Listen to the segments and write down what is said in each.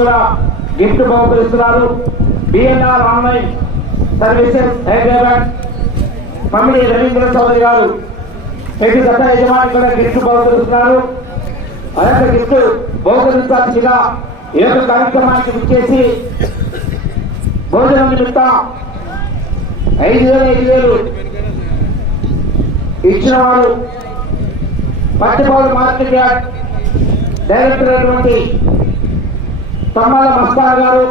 కూడా gift బహుకరిస్తున్నారు. BNR online services Hyderabad. Pamidi Ravindra Chowdary garu ప్రతి గత యజమాని కూడా గిఫ్ట్ బహుకరిస్తున్నారు. అనంత గిఫ్ట్ బహుకరించాల్సిందిగా ఈ యొక్క కార్యక్రమానికి విచ్చేసి భోజనం నిమిత్త ఐదు వేల ఐదు వేలు ఇచ్చిన వారు పట్టిపాడు మార్కెట్ డైరెక్టర్ అయినటువంటి తమ్మాల మస్తాన్ గారు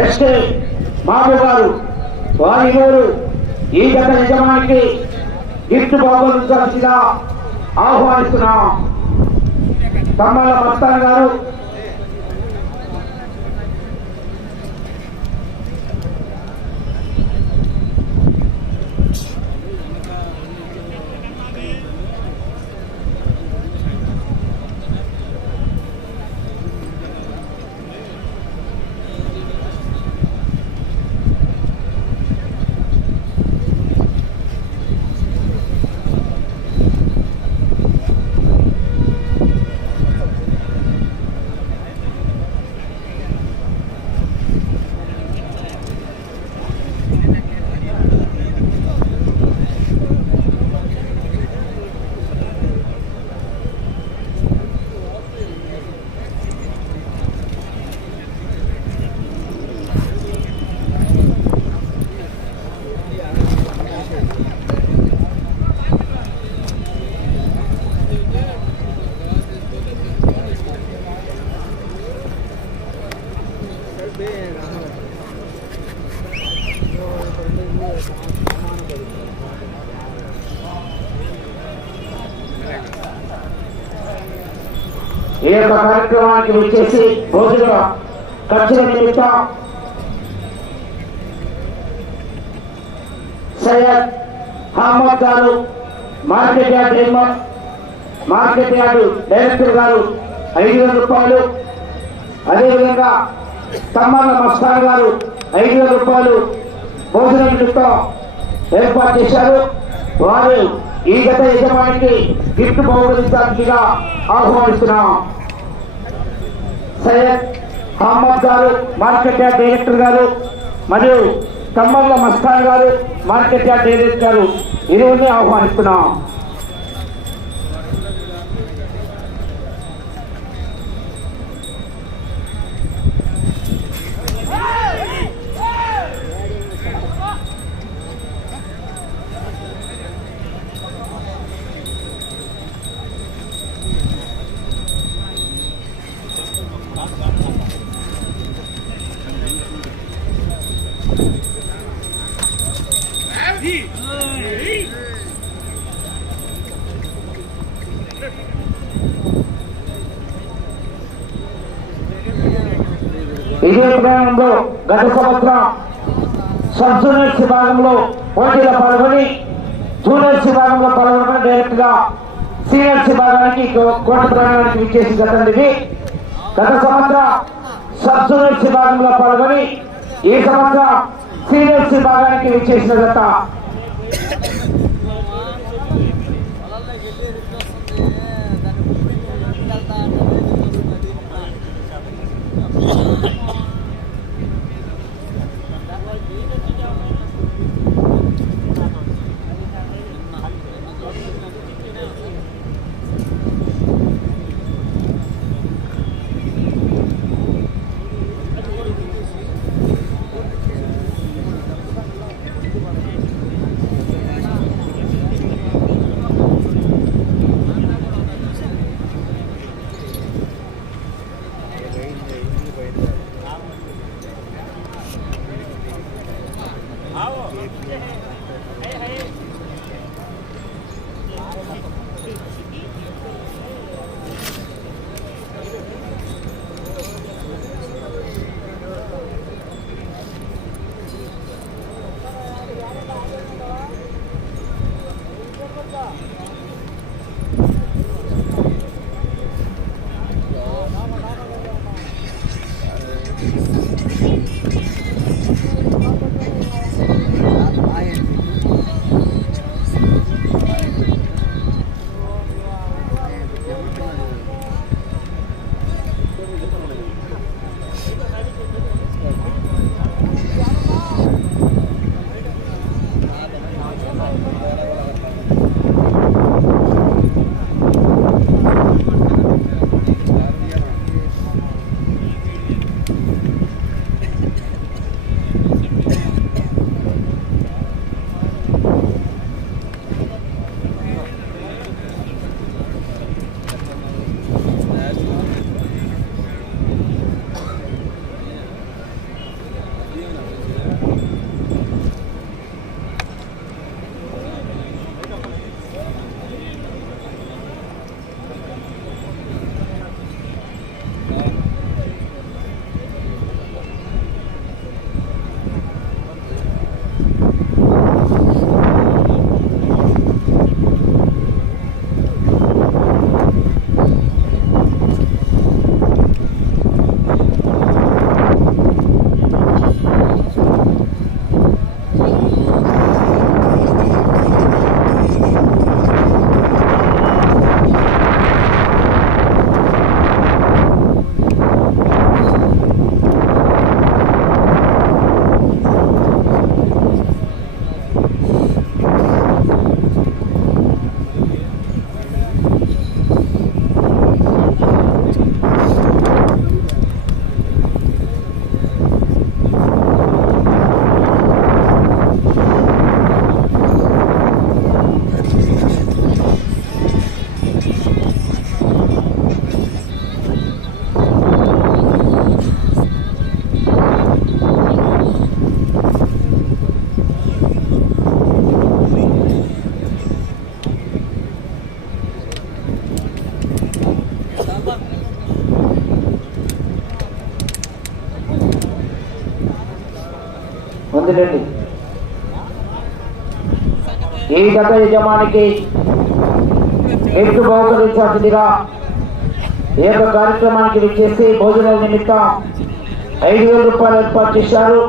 ఎస్కే బాబు గారు వారి ఇరువురు ఈ గత యజమానికి గిఫ్ట్ బాగోదించాల్సిందిగా ఆహ్వానిస్తున్నాం. తమ్మాల మస్తాన్ గారు ఈ యొక్క కార్యక్రమానికి వచ్చేసి భోజన ఖర్చుల నిమిత్తం Syed Ahmed garu market yard director market yard director garu ఐదు వేల రూపాయలు అదేవిధంగా తమ్మల మస్తాన్ గారు ఐదు వేల రూపాయలు భోజనం నిమిత్తం ఏర్పాటు చేశారు. వారు ఈ గత యజమానికి గిఫ్ట్ బహుకరించాల్సిందిగా ఆహ్వానిస్తున్నాం. సయ్యద్ అహ్మద్ గారు మార్కెట్ యార్డ్ డైరెక్టర్ గారు మరియు తమ్మల్ల మస్తాన్ గారు మార్కెట్ యార్డ్ డైరెక్టర్ గారు ఇరువురిని ఆహ్వానిస్తున్నాం. ప్రయాణంలో గత సంవత్సరం సబ్ జూనియర్స్ విభాగంలో పోటీలో పాల్గొని జూనియర్స్ విభాగంలో పాల్గొని డైరెక్ట్గా సీనియర్స్ విభాగానికి కో- కోట ప్రయాణానికి విచ్చేసి గతండి గత సంవత్సరం సబ్ జూనియర్స్ విభాగంలో పాల్గొని ఈ సంవత్సరం సీనియర్స్ విభాగానికి విచ్చేసిన గత ముందురండి ఈ గత యజమానికి ఎత్తు బహుకరించాల్సిందిగా ఈ యొక్క కార్యక్రమానికి విచ్చేసి భోజనాల నిమిత్తం ఐదు వేల రూపాయలు ఏర్పాటు చేశారు.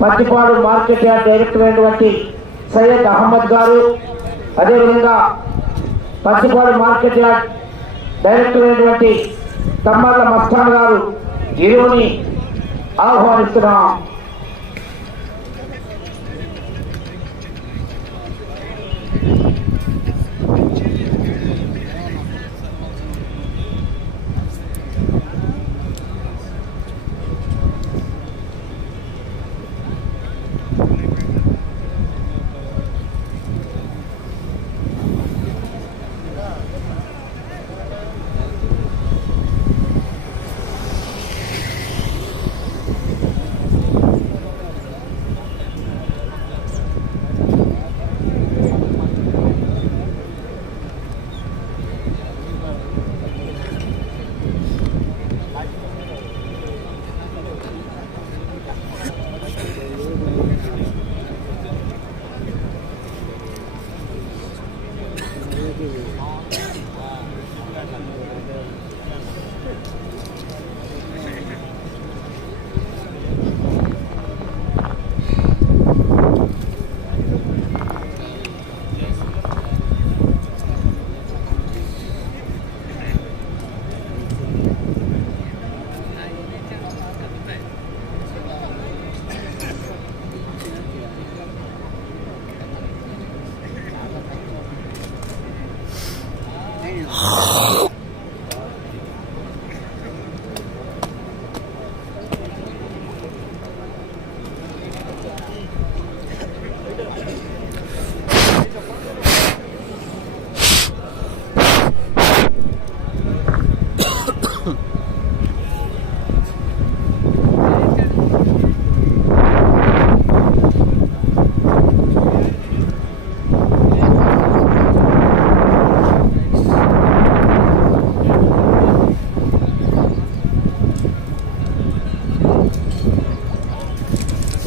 పత్తిపాడు మార్కెట్ యార్డ్ డైరెక్టర్ అయినటువంటి సయ్యద్ అహ్మద్ గారు అదేవిధంగా పత్తిపాడు మార్కెట్ యార్డ్ డైరెక్టర్ అయినటువంటి తమ్మల మస్తాన్ గారు ఇరువుని ఆహ్వానిస్తున్నాం.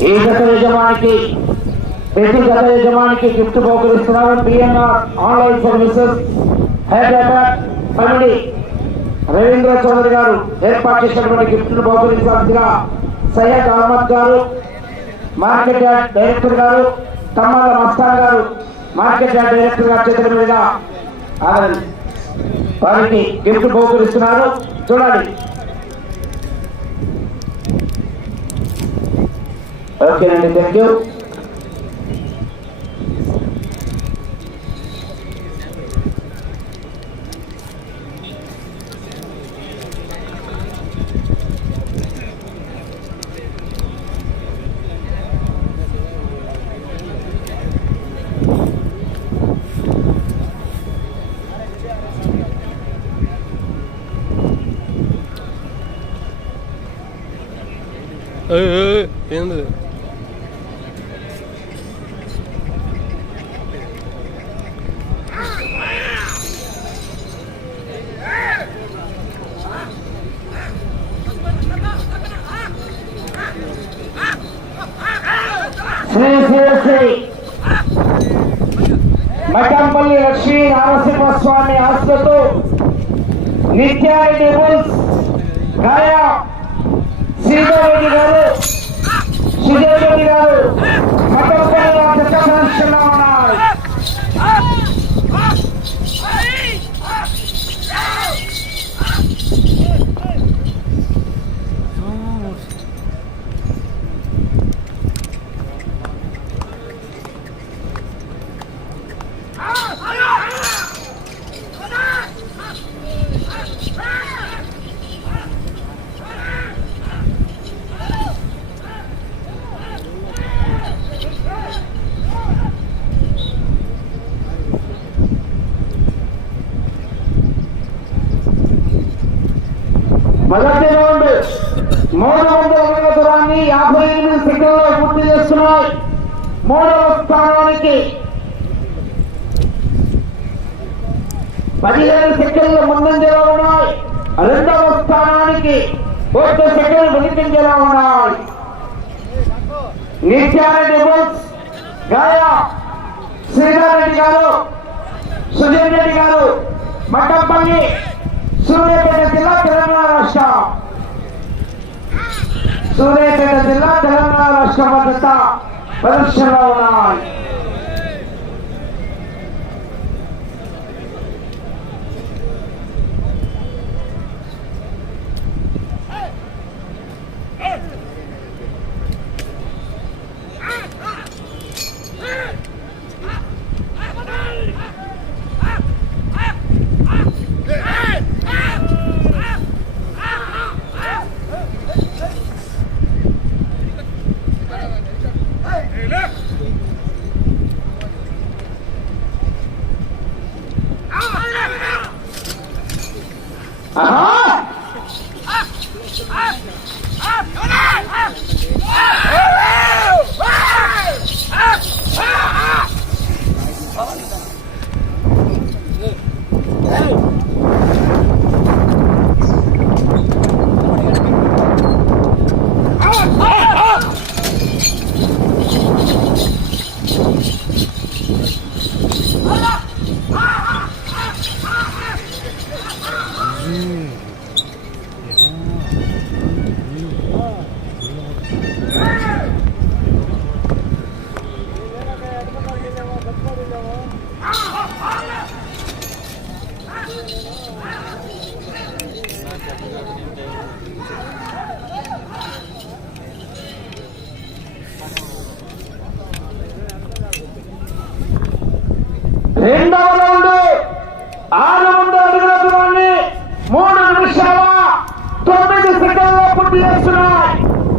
ఈ గత యజమానికి ప్రతి గత యజమానికి gift బహుకరిస్తున్నారు PNR online services Hyderabad family Ravindra Chowdary garu ఏర్పాటు చేసినటువంటి గిఫ్ట్ బహుకరించాల్సిందిగా సయ్యద్ అహ్మద్ గారు మార్కెట్ యార్డ్ డైరెక్టర్ గారు తమ్మాల మస్తాన్ గారు మార్కెట్ యార్డ్ డైరెక్టర్ గారు చేతుల మీదుగా వారికి గిఫ్ట్ బహుకరిస్తున్నారు. చూడాలి Okay, Nandi, thank you. Shri Shri Shri Mathampalli Lakshmi Narasimhaswamy ఆస్తులతో నిత్యారెడ్డి బుల్స్. గాయ శ్రీధర్ గారు. శ్రీదేవి రెడ్డి గారు మఠంపల్లి ప్రదర్శన మొదటి రౌండ్ మూడు వందల అడుగుల దూరాన్ని యాభై ఎనిమిది సెకండ్లో పూర్తి చేస్తున్నాయి. మూడవ స్థానానికి పదిహేను సెకండ్లు ముందంజలో ఉన్నాయి. రెండవ స్థానానికి ఒక్క సెకండ్ వెనుకంజలో ఉన్నాయి. నిత్యారెడ్డి బుల్స్ గాయా శ్రీధర్ గారు సుజయ్ రెడ్డి గారు మట్టంపల్లి ಸೂರ್ಯಪೇಟೆ ಜಿಲ್ಲಾ ತೆಲಂಗಾಣ ರಾಷ್ಟ್ರ ಸೂರ್ಯಪೇಟೆ ಜಿಲ್ಲಾ ತೆಲಂಗಾಣ ರಾಷ್ಟ್ರ ಭದ್ರತಾ ಪ್ರದರ್ಶನ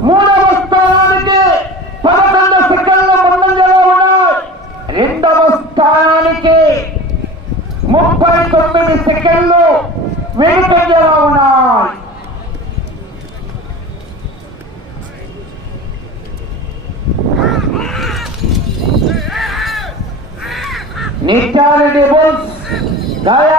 మూడవ స్థానానికి పదకొండు సెకండ్ల ముందంజలో ఉన్నాయి. రెండవ స్థానానికి ముప్పై తొమ్మిది సెకండ్లు వెనుకంజలో ఉన్నాయి. నిత్యారెడ్డి బుల్స్ గాయ